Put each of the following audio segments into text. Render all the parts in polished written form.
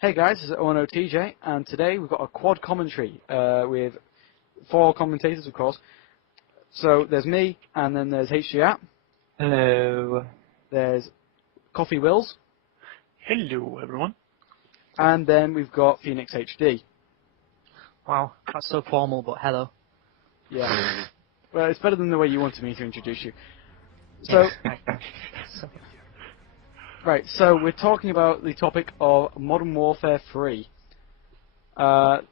Hey guys, this is ONOTJ, and today we've got a quad commentary with 4 commentators, of course. So there's me, and then there's HG. Hello. There's Coffee Wills. Hello, everyone. And then we've got PheonixHD. Wow, that's so formal, but hello. Yeah. Well, it's better than the way you wanted me to introduce you. So, right, so we're talking about the topic of Modern Warfare 3. The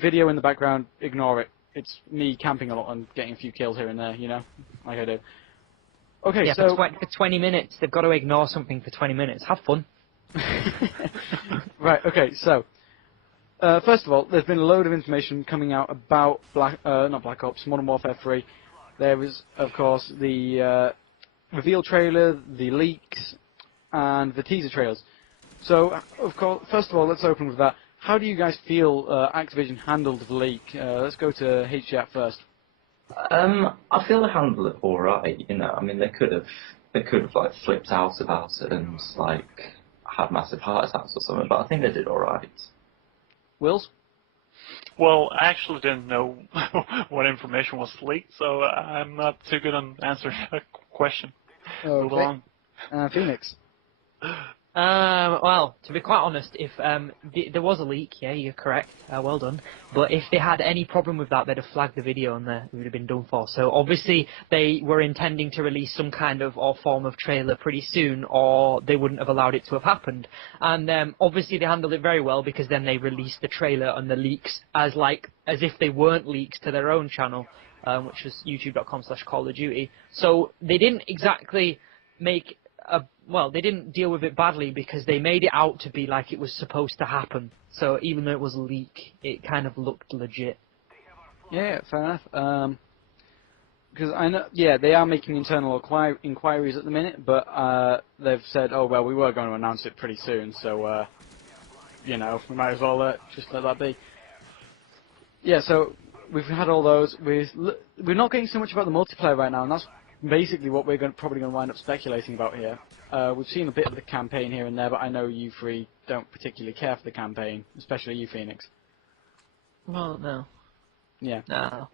video in the background, ignore it. It's me camping a lot and getting a few kills here and there, you know, like I do. Okay, yeah, so... for 20 minutes, they've got to ignore something for 20 minutes. Have fun. Right, okay, so... first of all, there's been a load of information coming out about not Black Ops, Modern Warfare 3. There was, of course, the reveal trailer, the leaks, and the teaser trailers. So, of course, first of all, let's open with that. How do you guys feel Activision handled the leak? Let's go to HG first. I feel they handled it all right. You know, I mean, they could have like flipped out about it and like had massive heart attacks or something, but I think they did all right. Wills? Well, I actually didn't know what information was leaked, so I'm not too good on answering that question. Move Okay. along. Phoenix? Well, to be quite honest, if there was a leak, yeah, you're correct, well done. But if they had any problem with that, they'd have flagged the video and it would have been done for. So obviously they were intending to release some kind of or form of trailer pretty soon, or they wouldn't have allowed it to have happened. And obviously they handled it very well, because then they released the trailer and the leaks as if they weren't leaks to their own channel, which was youtube.com/Call of Duty. So they didn't exactly make they didn't deal with it badly, because they made it out to be like it was supposed to happen. So even though it was a leak, it kind of looked legit. Yeah, fair enough. Because I know, yeah, they are making internal inquiries at the minute, but they've said, oh well, we were going to announce it pretty soon, so you know, we might as well just let that be. Yeah, so we've had all those. We're not getting so much about the multiplayer right now, and that's basically what we're probably going to wind up speculating about here. We've seen a bit of the campaign here and there, but I know you three don't particularly care for the campaign, especially you, Phoenix. Well, no. Yeah. No.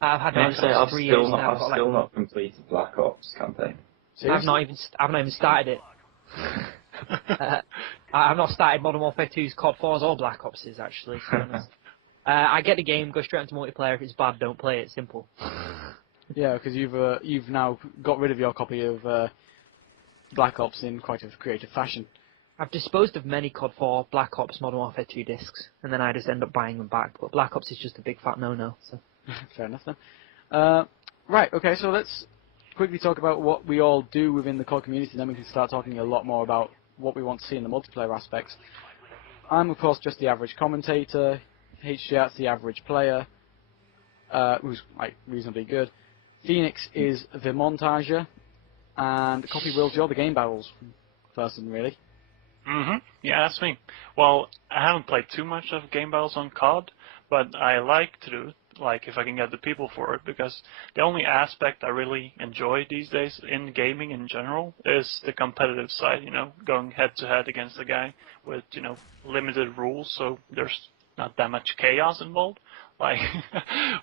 I've had Can I say Xbox 3 years now. I've still not completed Black Ops campaign. I've not even started it. I've not started Modern Warfare 2's COD 4's or Black Ops's, actually, to be honest. I get the game, go straight into multiplayer. If it's bad, don't play it. Simple. Yeah, because you've now got rid of your copy of Black Ops in quite a creative fashion. I've disposed of many COD 4, Black Ops, Modern Warfare 2 discs, and then I just end up buying them back. But Black Ops is just a big fat no-no. So. Fair enough then. Right, okay, so let's quickly talk about what we all do within the COD community, then we can start talking a lot more about what we want to see in the multiplayer aspects. I'm, of course, just the average commentator. HGAT's the average player, who's like reasonably good. Phoenix is the montager, and Coffee Wills, you're the game battles person, really. Yeah, that's me. Well, I haven't played too much of game battles on COD, but I like to do it, like if I can get the people for it, because the only aspect I really enjoy these days in gaming in general is the competitive side, you know, going head to head against a guy with, you know, limited rules, so there's not that much chaos involved, like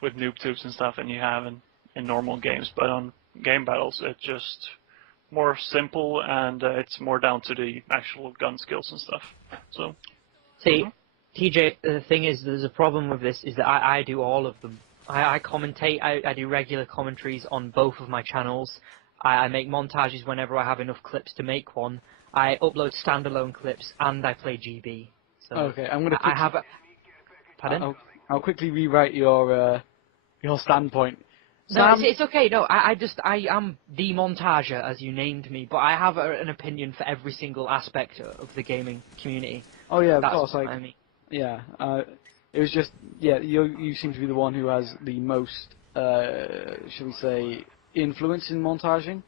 with noob tubes and stuff, and you have in normal games. But on game battles, it's just more simple, and it's more down to the actual gun skills and stuff. So, see, TJ, the thing is, there's a problem with this, is that I do all of them. I commentate, I do regular commentaries on both of my channels. I make montages whenever I have enough clips to make one. I upload standalone clips, and I play GB. So Okay, I'm gonna. I have a... Pardon? I'll quickly rewrite your standpoint. No, it's okay. No, I am the montager, as you named me, but I have an opinion for every single aspect of the gaming community. Oh yeah, of That's course. what I mean. Yeah, it was just you seem to be the one who has the most, shall we say, influence in montaging.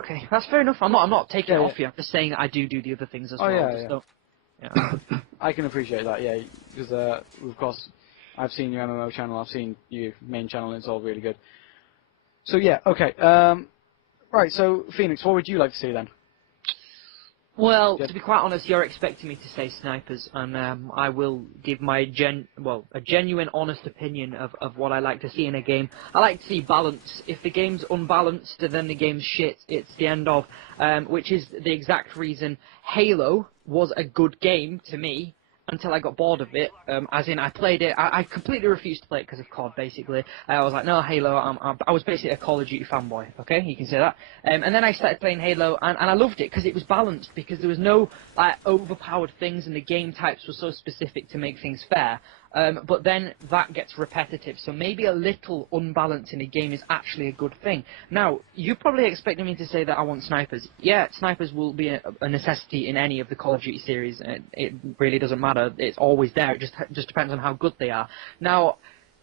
Okay, that's fair enough. I'm not taking it off you. I'm just saying that I do the other things as well. Yeah. I can appreciate that. Yeah, because of course I've seen your MMO channel, I've seen your main channel, and it's all really good. So yeah, okay. Right, so Phoenix, what would you like to see then? Well, Just- to be quite honest, you're expecting me to say snipers, and I will give my a genuine, honest opinion of what I like to see in a game. I like to see balance. If the game's unbalanced, then the game's shit. It's the end of, which is the exact reason Halo was a good game to me until I got bored of it. As in, I played it. I completely refused to play it because of COD. Basically, I was like, no, Halo. I was basically a Call of Duty fanboy. Okay, you can say that. And then I started playing Halo, and I loved it because it was balanced. Because there was no like overpowered things, and the game types were so specific to make things fair. But then that gets repetitive, so maybe a little unbalance in a game is actually a good thing. Now, you probably expected me to say that I want snipers. Yeah, snipers will be a necessity in any of the Call of Duty series. It really doesn't matter. It's always there. It just depends on how good they are. Now,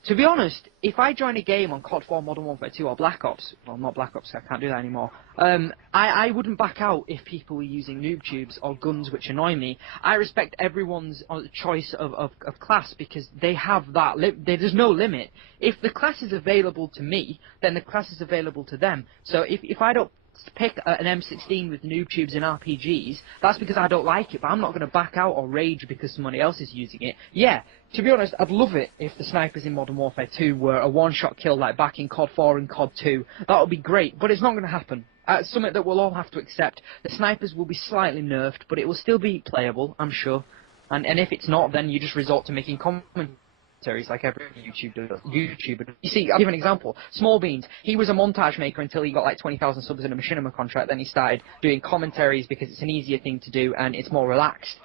to be honest, if I join a game on COD 4, Modern Warfare 2, or Black Ops, well, not Black Ops, I can't do that anymore, I wouldn't back out if people were using noob tubes or guns which annoy me. I respect everyone's choice of class because they have that, there's no limit. If the class is available to me, then the class is available to them. So if I don't pick an M16 with noob tubes and RPGs, that's because I don't like it, but I'm not going to back out or rage because somebody else is using it. Yeah, to be honest, I'd love it if the snipers in Modern Warfare 2 were a one-shot kill like back in COD 4 and COD 2. That would be great, but it's not going to happen. It's something that we'll all have to accept. The snipers will be slightly nerfed, but it will still be playable, I'm sure. And if it's not, then you just resort to making commentaries like every YouTuber. You see, I'll give an example. Small Beans, he was a montage maker until he got like 20,000 subs in a machinima contract. Then he started doing commentaries because it's an easier thing to do and it's more relaxed.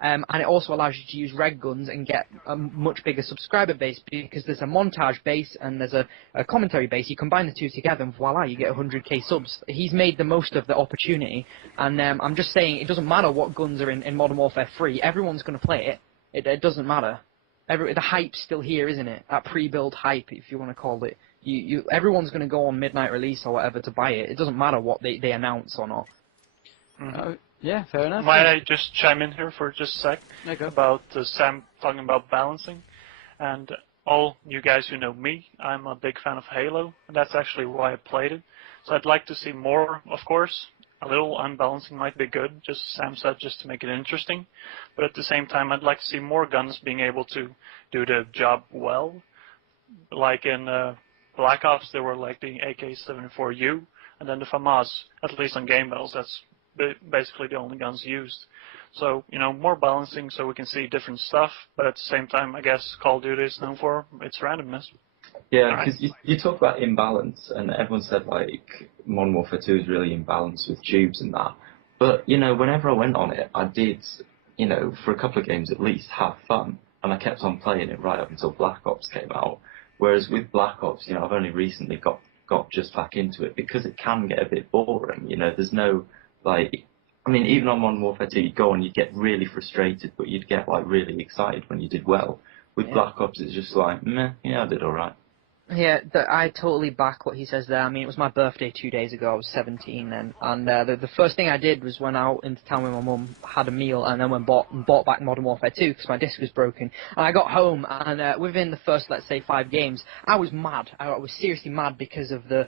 And it also allows you to use red guns and get a much bigger subscriber base because there's a montage base and there's a commentary base. You combine the two together and voila, you get 100k subs. He's made the most of the opportunity, and I'm just saying it doesn't matter what guns are in Modern Warfare 3. Everyone's going to play it. It doesn't matter. The hype's still here, isn't it? That pre-build hype, if you want to call it. Everyone's going to go on midnight release or whatever to buy it. It doesn't matter what they announce or not. Mm-hmm. Yeah, fair enough. Might I just chime in here for just a sec Okay. about Sam talking about balancing? And all you guys who know me, I'm a big fan of Halo, and that's actually why I played it. So I'd like to see more, of course. A little unbalancing might be good, just as Sam said, just to make it interesting. But at the same time, I'd like to see more guns being able to do the job well. Like in Black Ops, there were like the AK-74U, and then the FAMAS, at least on game battles, that's basically the only guns used. So, more balancing so we can see different stuff, but at the same time, I guess Call of Duty is known for its randomness. Yeah, because you talk about imbalance, and everyone said, like, Modern Warfare 2 is really imbalanced with tubes and that. But, whenever I went on it, I did, for a couple of games at least, have fun. And I kept on playing it right up until Black Ops came out. Whereas with Black Ops, I've only recently got just back into it because it can get a bit boring. There's no... even on Modern Warfare 2, you'd go on, you'd get really frustrated, but you'd get, really excited when you did well. With Black Ops, it's just like, meh, I did alright. Yeah, I totally back what he says there. I mean, it was my birthday 2 days ago. I was 17 then, and the first thing I did was went out into town with my mum, had a meal, and then bought back Modern Warfare 2 because my disc was broken. And I got home, and within the first, let's say, 5 games, I was mad. I was seriously mad because of the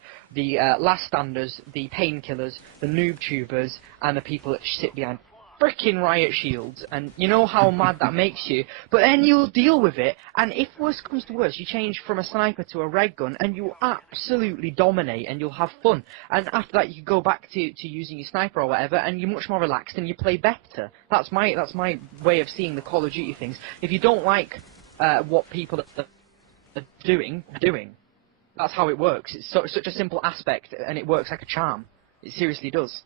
last standers, the painkillers, the noob tubers, and the people that sit behind frickin' riot shields, and you know how mad that makes you, but then you'll deal with it, and if worse comes to worse, you change from a sniper to a red gun, and you absolutely dominate, and you'll have fun, and after that you go back to using your sniper or whatever, and you're much more relaxed, and you play better. That's my way of seeing the Call of Duty things. If you don't like what people are doing, that's how it works. It's such a simple aspect, and it works like a charm. It seriously does.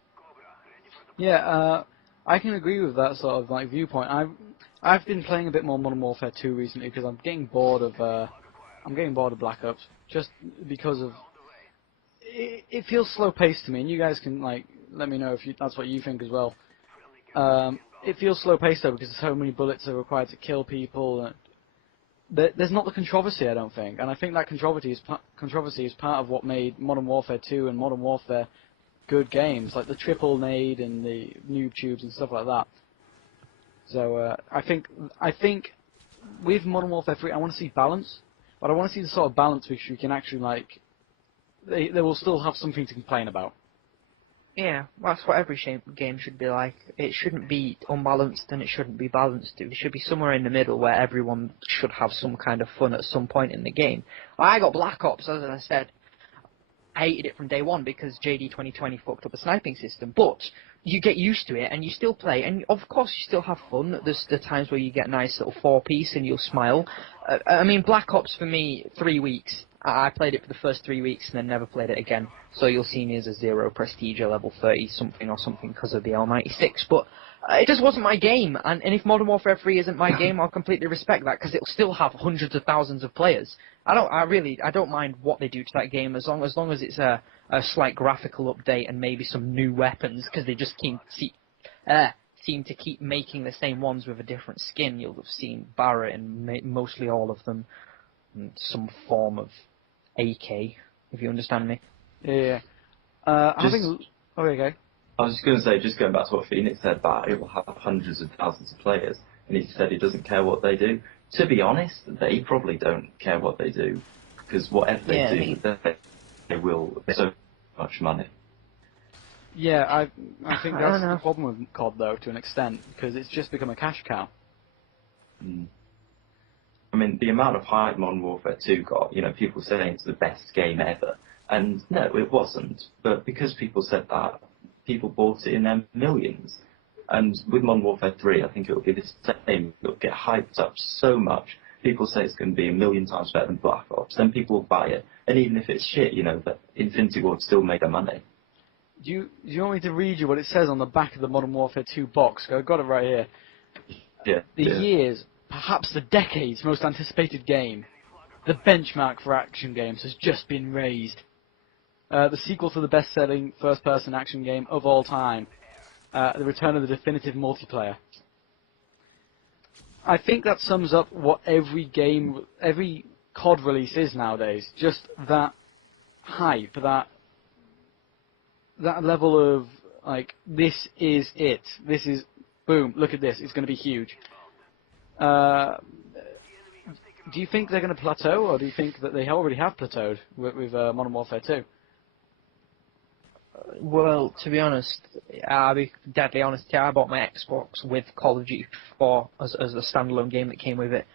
Yeah, I can agree with that sort of viewpoint. I've been playing a bit more Modern Warfare 2 recently because I'm getting bored of Black Ops just because of it feels slow paced to me, and you guys can let me know if that's what you think as well. It feels slow paced though because so many bullets are required to kill people. There's not the controversy, I don't think, and I think that controversy is part of what made Modern Warfare 2 and Modern Warfare good games, like the triple nade and the noob tubes and stuff like that. So I think with Modern Warfare 3, I want to see balance, but I want to see the sort of balance which we can actually they will still have something to complain about. Yeah, that's what every game should be like. It shouldn't be unbalanced and it shouldn't be balanced. It should be somewhere in the middle where everyone should have some kind of fun at some point in the game. I got Black Ops, as I said. I hated it from day one because JD 2020 fucked up a sniping system, but you get used to it and you still play, and of course you still have fun. There's the times where you get a nice little 4-piece and you'll smile. I mean, Black Ops for me, 3 weeks. I played it for the first 3 weeks and then never played it again. So you'll see me as a 0 prestige level 30 something or something because of the L96, but it just wasn't my game, and if Modern Warfare 3 isn't my game, I'll completely respect that because it'll still have hundreds of thousands of players. I don't mind what they do to that game as long as it's a slight graphical update and maybe some new weapons because they just seem to keep making the same ones with a different skin. You'll have seen Barrett and mostly all of them, in some form of AK, if you understand me. Yeah. Okay. I was just going to say, just going back to what Phoenix said, that it will have hundreds of thousands of players, and he said he doesn't care what they do. To be honest, they probably don't care what they do, because whatever they do, they will make so much money. Yeah, I think that's the problem with COD, though, to an extent, because it's just become a cash cow. Mm. I mean, the amount of hype Modern Warfare 2 got, people saying it's the best game ever, and no, it wasn't, but because people said that, people bought it in their millions. And with Modern Warfare 3, I think it will be the same. It'll get hyped up so much. People say it's going to be 1,000,000 times better than Black Ops. Then people will buy it. And even if it's shit, that Infinity Ward still make their money. Do you want me to read you what it says on the back of the Modern Warfare 2 box? I've got it right here. Yeah. The years, perhaps the decades, most anticipated game. The benchmark for action games has just been raised. The sequel to the best-selling first-person action game of all time. The return of the definitive multiplayer. I think that sums up what every COD release is nowadays. Just that hype, that level of, like, this is it. This is, boom, look at this, it's going to be huge. Do you think they're going to plateau, or do you think that they already have plateaued with Modern Warfare 2? Well, to be honest, I'll be deadly honest here, I bought my Xbox with Call of Duty 4 as a standalone game that came with it.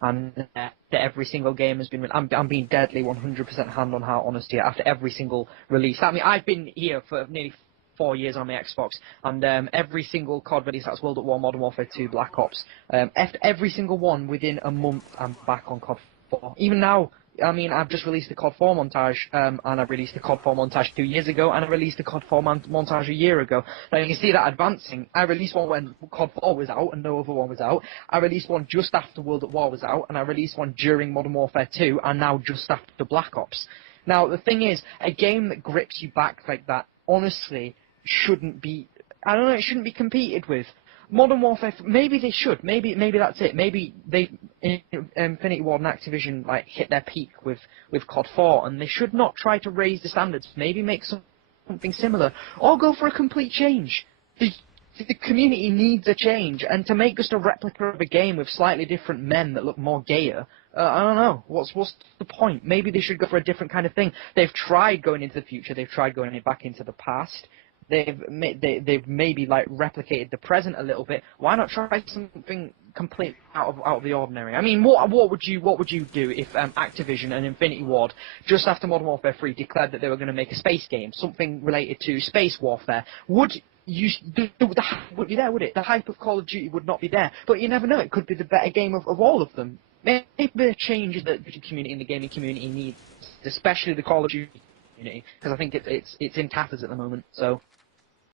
And every single game has been... I'm being deadly 100% hand on heart honest here. After every single release... I mean, I've been here for nearly 4 years on my Xbox, and every single COD release, that's World at War, Modern Warfare 2, Black Ops, after every single one, within a month, I'm back on COD 4. Even now... I mean, I've just released the COD 4 montage, and I released the COD 4 montage 2 years ago, and I released the COD 4 montage a year ago. Now, you can see that advancing. I released one when COD 4 was out, and no other one was out. I released one just after World at War was out, and I released one during Modern Warfare 2, and now just after Black Ops. Now, the thing is, a game that grips you back like that, honestly, shouldn't be... I don't know, it shouldn't be competed with. Modern Warfare, maybe they should. Maybe that's it. Maybe Infinity Ward and Activision hit their peak with COD 4, and they should not try to raise the standards. Maybe make something similar, or go for a complete change. The community needs a change, and to make just a replica of a game with slightly different men that look more gayer, I don't know. What's the point? Maybe they should go for a different kind of thing. They've tried going into the future. They've tried going back into the past. They've maybe replicated the present a little bit. Why not try something complete out of the ordinary? I mean, what would you do if Activision and Infinity Ward just after Modern Warfare 3 declared that they were going to make a space game, something related to space warfare? Would the hype would be there, would it? The hype of Call of Duty would not be there. But you never know; it could be the better game of all of them. Maybe the changes that the community and the gaming community needs, especially the Call of Duty community, because I think it's in tatters at the moment. So.